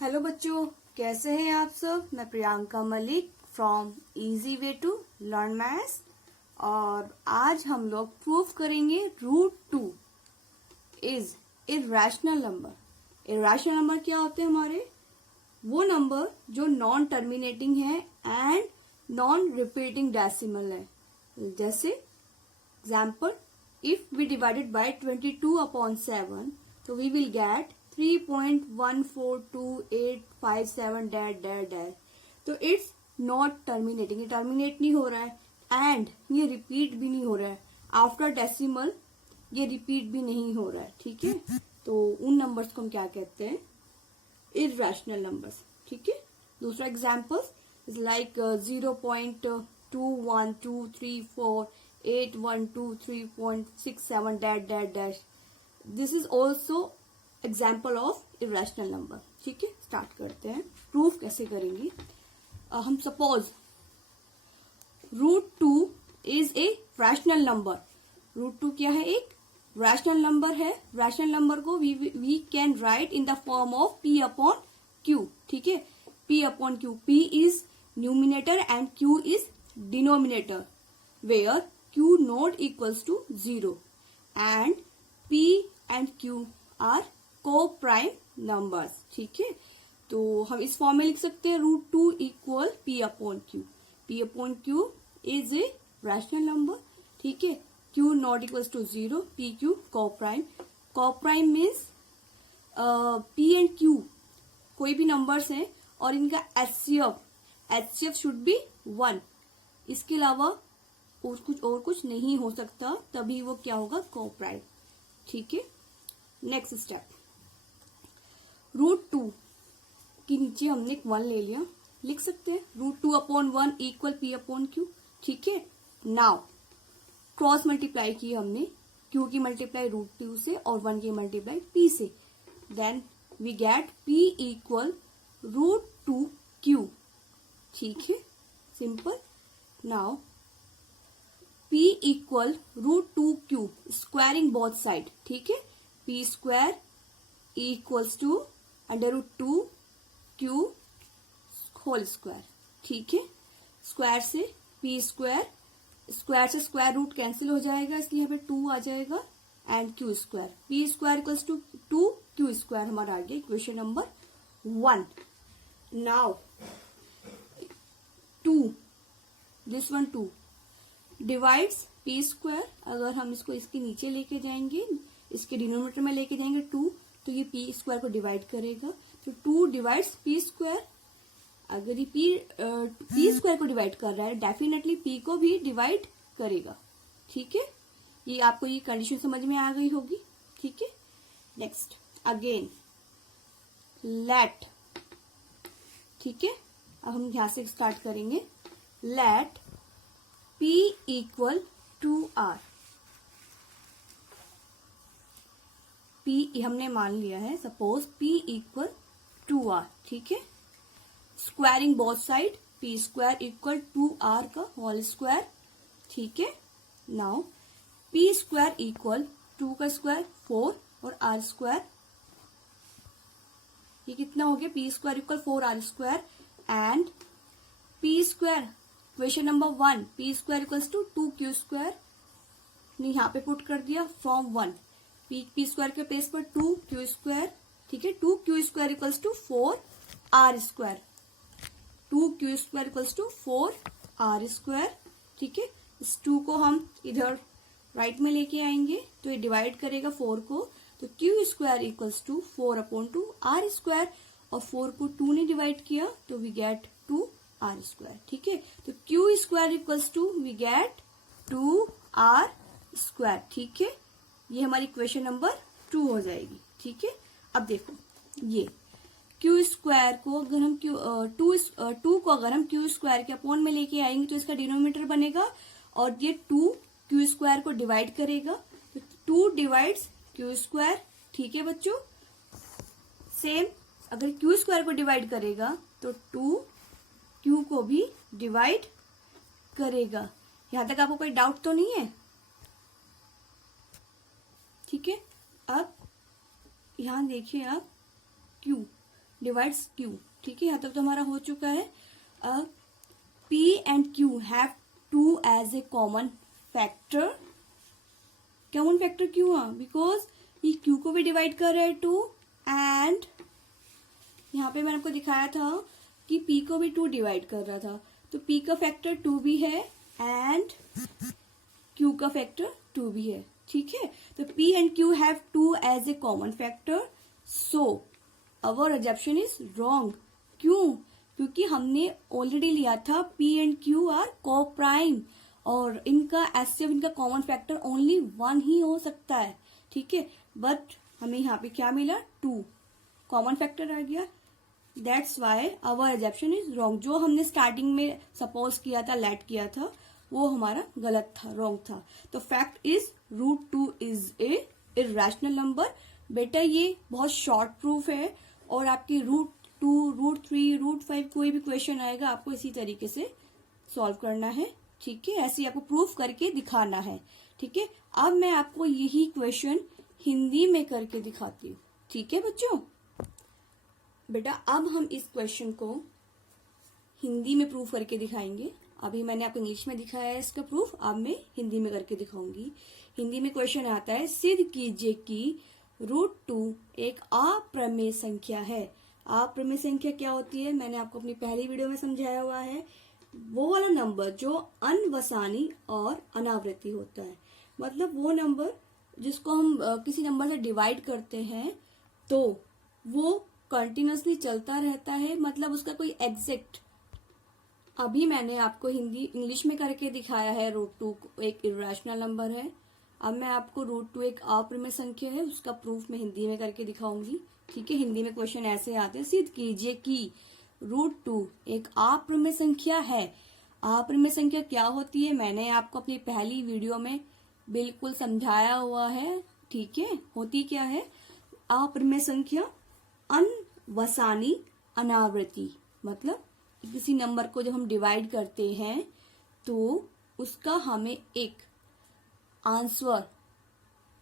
Hello बच्चों, कैसे हैं आप सब। मैं Priyanka Malik from easy way to learn maths और आज हम लोग प्रूफ करेंगे √2 is irrational number. Irrational number क्या होते हैं हमारे? वो नंबर जो नॉन टर्मिनेटिंग है एंड नॉन रिपीटिंग डेसिमल है। जैसे example, if we divided by 22/7 तो we will get 3.142857 dash dash dash. तो इट्स नॉट टर्मिनेटिंग, ये टर्मिनेट नहीं हो रहा है एंड ये रिपीट भी नहीं हो रहा है। आफ्टर डेसिमल ये रिपीट भी नहीं हो रहा है। ठीक है, तो उन नंबर्स को हम क्या कहते हैं? Irrational numbers. ठीक है, दूसरा example is like 0.212348123.67 dash dash dash. This is also example of irrational number. ठीक है, स्टार्ट करते हैं। प्रूफ कैसे करेंगे? हम suppose √2 is a rational number. √2 क्या है? एक रैशनल नंबर है। रैशनल नंबर को we can write in the form of P upon Q। ठीक है, P upon Q। P is numerator and Q is denominator, where Q not equals to 0 and P and Q are co prime numbers. ठीक है, तो हम इस form में लिख सकते हैं √2 equal P upon Q। P upon Q is a rational number. ठीक है, Q not equals to 0, P Q co prime. Co prime means P and Q कोई भी नंबर्स हैं और इनका HCF शुड बी 1। इसके अलावा और कुछ नहीं हो सकता, तभी वो क्या होगा? को प्राइम। ठीक है, नेक्स्ट स्टेप, √2 के नीचे हमने एक 1 ले लिया, लिख सकते हैं √2 upon 1 equal P upon Q। ठीक है, नाउ क्रॉस मल्टीप्लाई की हमने, Q की मल्टीप्लाई √2 से और 1 की मल्टीप्लाई P से, then we get P equal √2Q। ठीक है, simple. Now P equal √2Q, squaring both side. ठीक है, P square equals to √2Q whole square. ठीक है, स्क्वायर से P स्क्वायर, स्क्वायर से स्क्वायर रूट कैंसिल हो जाएगा, इसलिए यहाँ पे 2 आ जाएगा and Q square. P square equals to 2Q square हमारा आ गया equation number 1। Now 2, this one 2 divides P square. अगर हम इसको इसके नीचे लेके जाएंगे, इसके डिनोमिनेटर में लेके जाएंगे 2, तो ये P स्क्वायर को डिवाइड करेगा। तो 2 डिवाइड्स P स्क्वायर। अगर ये P स्क्वायर को डिवाइड कर रहा है, डेफिनेटली P को भी डिवाइड करेगा। ठीक है, ये आपको ये कंडीशन समझ में आ गई होगी। ठीक है, नेक्स्ट अगेन लेट। ठीक है, अब हम यहां से स्टार्ट करेंगे। Let P equal to R। P हमने मान लिया है, suppose P equal to R। ठीक है, squaring both side, P square equal to R का होल स्क्वायर। ठीक है, नाउ P स्क्वायर इक्वल 2 का स्क्वायर 4 और R स्क्वायर, ये कितना हो गया? P square equal 4R square and P square equation number 1, P square equals to 2Q square, यहाँ पे पुट कर दिया फ्रॉम 1। P स्क्वायर के प्लेस पर 2Q स्क्वायर। ठीक है, 2Q square equals to 4R square. 2Q square equals to 4R square. ठीक है, इस 2 को हम इधर राइट में लेके आएंगे तो ये डिवाइड करेगा 4 को, तो Q square equals to 4 upon 2R square, और 4 को 2 ने डिवाइड किया तो वी गेट 2R स्क्वायर। ठीक है, तो Q square equals to we get 2R square. ठीक है, ये हमारी इक्वेशन नंबर 2 हो जाएगी। ठीक है, अब देखो ये Q स्क्वायर को अगर हम टू को अगर हम Q स्क्वायर के अपॉन में लेके आएंगे तो इसका डिनोमिनेटर बनेगा और ये 2 Q स्क्वायर को डिवाइड करेगा, तो 2 डिवाइड्स Q स्क्वायर। ठीक है बच्चों, सेम अगर Q स्क्वायर को डिवाइड करेगा तो 2 Q को भी डिवाइड करेगा। यहां तक आपको कोई डाउट तो नहीं है? ठीक है, अब यहां देखिए आप Q डिवाइड्स क्यू। ठीक है, यहाँ तक तो हमारा हो चुका है। P and Q have 2 as a common factor। Common factor क्यों हुआ? बिकॉज ये Q को भी डिवाइड कर रहा है 2, एंड यहाँ पे मैंने आपको दिखाया था कि P को भी 2 डिवाइड कर रहा था, तो P का फैक्टर 2 भी है एंड Q का फैक्टर 2 भी है। ठीक है, तो P and Q have 2 as a common factor, so our assumption is wrong। क्यों? क्योंकि हमने ऑलरेडी लिया था P and Q are co prime, और इनका एचसीएफ, इनका कॉमन फैक्टर ओनली 1 ही हो सकता है। ठीक है, बट हमें यहाँ पे क्या मिला? 2 कॉमन फैक्टर आ गया। That's why our assumption is wrong. जो हमने स्टार्टिंग में सपोज किया था, लेट किया था, वो हमारा गलत था, रॉन्ग था। तो fact is √2 is A irrational number. बेटा ये बहुत शॉर्ट प्रूफ है, और आपकी √2, √3, √5 कोई भी क्वेश्चन आएगा आपको इसी तरीके से सॉल्व करना है। ठीक है, ऐसे आपको प्रूफ करके दिखाना है। ठीक है, अब मैं आपको यही क्वेश्चन हिंदी में करके दिखाती हूँ। ठीक है बच्चों, बेटा अब हम इस क्वेश्चन को हिंदी में प्रूफ करके दिखाएंगे। अभी मैंने आपको इंग्लिश में दिखाया है इसका प्रूफ, अब मैं हिंदी में करके दिखाऊंगी। हिंदी में क्वेश्चन आता है, सिद्ध कीजिए कि √2 एक अप्रमेय संख्या है। अप्रमेय संख्या क्या होती है? मैंने आपको अपनी पहली वीडियो में समझाया हुआ है। वो वाला नंबर जो अनवसानी और अनावृत्ति होता है, मतलब वो नंबर जिसको हम किसी नंबर से डिवाइड करते हैं तो वो कंटिन्यूअसली चलता रहता है, मतलब उसका कोई एग्जैक्ट। अभी मैंने आपको इंग्लिश में करके दिखाया है √2 एक इर्रेशनल नंबर है। अब मैं आपको √2 एक अप्रमेय संख्या है, उसका प्रूफ मैं हिंदी में करके दिखाऊंगी। ठीक है, हिंदी में क्वेश्चन ऐसे आते हैं, सिद्ध कीजिए कि √2 एक अप्रमेय संख्या है। अप्रमेय संख्या क्या होती है? मैंने आपको अपनी पहली वीडियो में बिल्कुल समझाया हुआ है। ठीक है, होती क्या है अप्रमेय संख्या? अनवसानी अनावृत्ति, मतलब किसी नंबर को जब हम डिवाइड करते हैं तो उसका हमें एक आंसर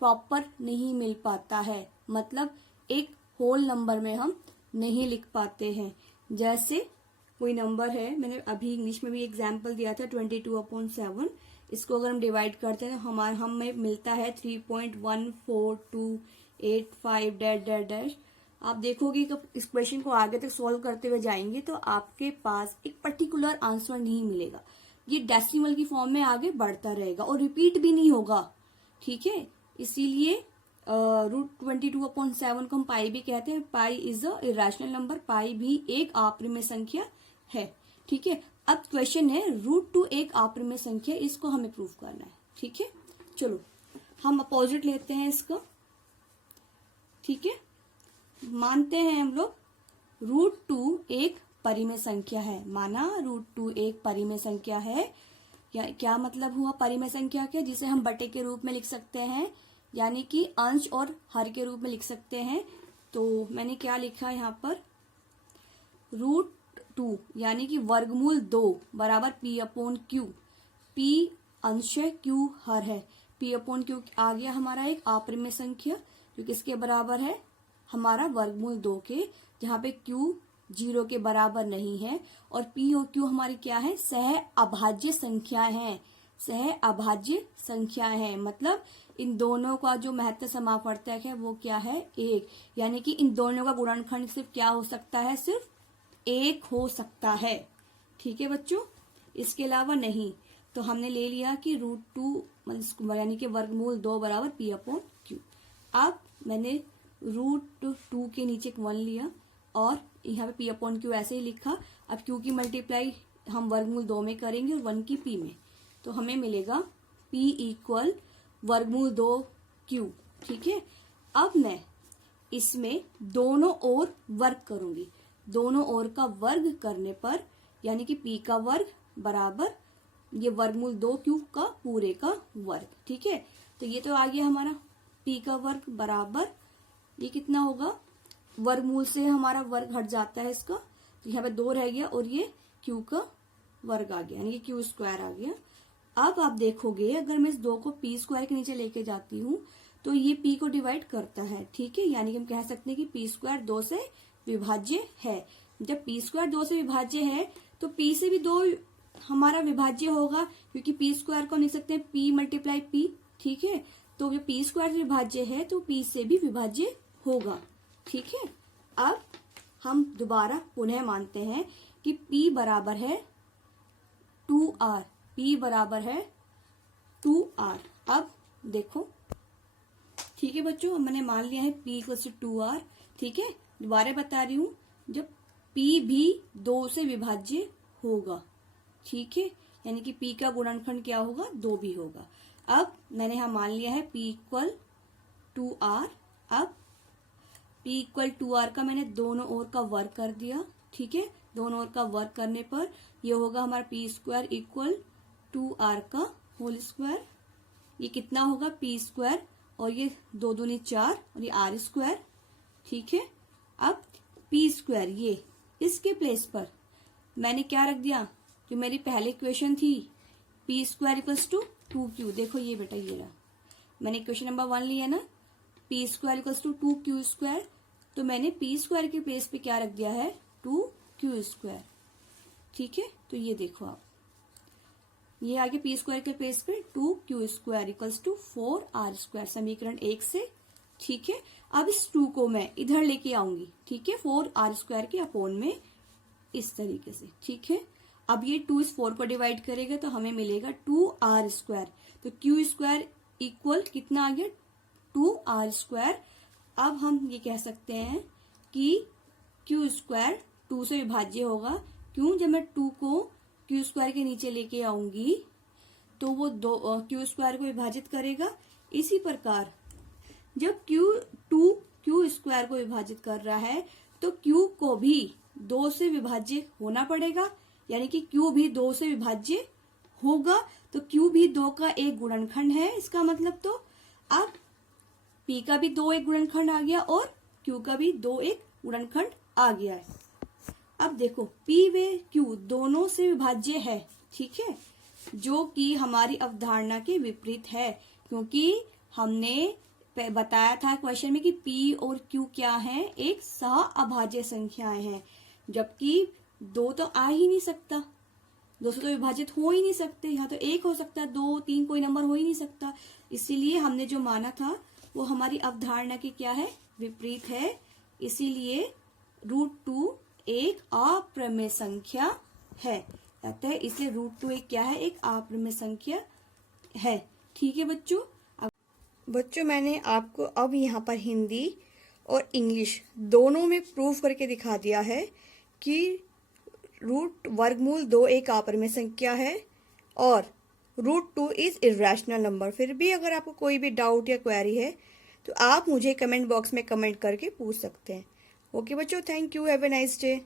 प्रॉपर नहीं मिल पाता है, मतलब एक होल नंबर में हम नहीं लिख पाते हैं। जैसे कोई नंबर है, मैंने अभी इंग्लिश में भी एग्जाम्पल दिया था 22/7, इसको अगर हम डिवाइड करते हैं हमें मिलता है 3.14285 डैश डैश डैश। आप देखोगे कि इस क्वेश्चन को आगे तक सॉल्व करते हुए जाएंगे तो आपके पास एक पर्टिकुलर आंसर नहीं मिलेगा, ये डेसिमल की फॉर्म में आगे बढ़ता रहेगा और रिपीट भी नहीं होगा। ठीक है, इसीलिए √22/7 को हम पाई भी कहते हैं। Pi is a irrational number, pi भी एक अप्रमेय संख्या है। ठीक है, अब क्वेश्चन है √2 एक अप्रमेय संख्या, इसको हमें प्रूफ करना है। ठीक है, चलो हम अपोजिट लेते हैं इसका। ठीक है, मानते हैं हम लोग √2 एक परिमेय संख्या है। माना √2 एक परिमेय संख्या है। क्या मतलब हुआ परिमेय संख्या के? जिसे हम बटे के रूप में लिख सकते हैं, यानी कि अंश और हर के रूप में लिख सकते हैं। तो मैंने क्या लिखा यहाँ पर, √2 यानी कि वर्गमूल 2 बराबर P/Q। P अंश है, Q हर है। P/Q आ गया हमारा एक अप्रमेय संख्या जो किसके बराबर है? हमारा वर्गमूल 2 के, जहाँ पे Q 0 के बराबर नहीं है। और P और Q हमारी क्या है? सह अभाज्य संख्या है। सह अभाज्य संख्या है, मतलब इन दोनों का जो महत्तम समापवर्तक है वो क्या है? 1। यानी कि इन दोनों का गुणनखंड सिर्फ क्या हो सकता है? सिर्फ 1 हो सकता है। ठीक है बच्चों, इसके अलावा नहीं। तो हमने ले लिया कि √2 यानी कि वर्गमूल 2 बराबर P/Q। अब मैंने √2 के नीचे 1 लिया और यहाँ पे P/Q ऐसे ही लिखा। अब Q की मल्टीप्लाई हम वर्गमूल 2 में करेंगे और 1 की P में, तो हमें मिलेगा P = वर्गमूल 2Q। ठीक है, अब मैं इसमें दोनों ओर वर्ग करूंगी। दोनों ओर का वर्ग करने पर यानी कि P का वर्ग बराबर ये वर्गमूल 2Q का पूरे का वर्ग। ठीक है, तो ये तो आ गया हमारा P का वर्ग बराबर, ये कितना होगा? वर्गमूल से हमारा वर्ग हट जाता है इसका, तो यहाँ पे 2 रह गया और ये Q का वर्ग आ गया, यानी कि Q² आ गया। अब आप देखोगे अगर मैं इस 2 को P² के नीचे लेके जाती हूँ तो ये P को डिवाइड करता है। ठीक है, यानी कि हम कह सकते हैं कि P² 2 से विभाज्य है। जब p स्क्वायर 2 से विभाज्य है तो p से भी 2 हमारा विभाज्य होगा, क्योंकि p स्क्वायर को लिख सकते हैं p मल्टीप्लाई p, ठीक है। तो जो p स्क्वायर से विभाज्य है तो p से भी विभाज्य होगा, ठीक है। अब हम दोबारा पुनः मानते हैं कि p बराबर है 2r, p बराबर है 2r। अब देखो, ठीक है बच्चों, मैंने मान लिया है p इक्वल टू 2r, ठीक है। दोबारा बता रही हूं, जब p भी 2 से विभाज्य होगा, ठीक है, यानी कि p का गुणनखंड क्या होगा, 2 भी होगा। अब मैंने यहां मान लिया है p इक्वल 2r। अब p इक्वल 2r का मैंने दोनों ओर का वर्ग कर दिया, ठीक है। दोनों ओर का वर्ग करने पर ये होगा हमारा p स्क्वायर इक्वल 2r का होल स्क्वायर। ये कितना होगा, p स्क्वायर और ये 2 दूनी 4 और ये r स्क्वायर, ठीक है। अब p स्क्वायर, ये इसके प्लेस पर मैंने क्या रख दिया, जो मेरी पहले इक्वेशन थी p square equals to 2q। देखो ये बेटा, ये रहा, मैंने इक्वेशन नंबर 1 लिया ना, p square equals to 2q square, तो मैंने p स्क्वायर के प्लेस पे क्या रख दिया है, 2q स्क्वायर, ठीक है। तो ये देखो आप, ये आगे p स्क्वायर के प्लेस पे 2q square equals to 4r square, समीकरण 1 से, ठीक है। अब इस 2 को मैं इधर लेके आऊंगी, ठीक है, 4r स्क्वायर के अपोन में, इस तरीके से, ठीक है। अब ये 2 इस 4 को डिवाइड करेगा तो हमें मिलेगा 2r स्क्वायर, तो q स्क्वायर इक्वल कितना आ गया, 2r स्क्वायर। अब हम ये कह सकते हैं कि q स्क्वायर 2 से विभाज्य होगा, क्यों, जब मैं 2 को q स्क्वायर के नीचे लेके आऊंगी तो वो q स्क्वायर को विभाजित करेगा। इसी प्रकार जब q स्क्वायर को विभाजित कर रहा है तो q को भी 2 से विभाज्य होना पड़ेगा, यानी कि q भी 2 से विभाज्य होगा, तो q भी 2 का एक गुणनखंड है इसका मतलब। तो अब p का भी 2 एक गुणनखंड आ गया और q का भी 2 एक गुणनखंड आ गया है। अब देखो p व q दोनों से विभाज्य है, ठीक है, जो कि हमारी अवधारणा के विपरीत है, क्योंकि हमने बताया था क्वेश्चन में कि p और q क्या है, एक सह अभाज्य संख्याएं हैं, जबकि 2 तो आ ही नहीं सकता, 2 से तो विभाजित हो ही नहीं सकते, यहाँ तो 1 हो सकता है, 2 3 कोई नंबर हो ही नहीं सकता। इसीलिए हमने जो माना था वो हमारी अवधारणा की क्या है, विपरीत है। इसीलिए √2 एक अप्रमेय संख्या है, अतः इसलिए √2 एक क्या है, एक अप्रमेय संख्या है, ठीक है बच्चों। बच्चों मैंने आपको अब यहाँ पर हिंदी और इंग्लिश दोनों में प्रूफ करके दिखा दिया है कि वर्गमूल 2 एक अप्रमेय संख्या है और √2 इज इर्रेशनल नंबर। फिर भी अगर आपको कोई भी डाउट या क्वेरी है तो आप मुझे कमेंट बॉक्स में कमेंट करके पूछ सकते हैं। ओके बच्चों, thank you, have a nice day.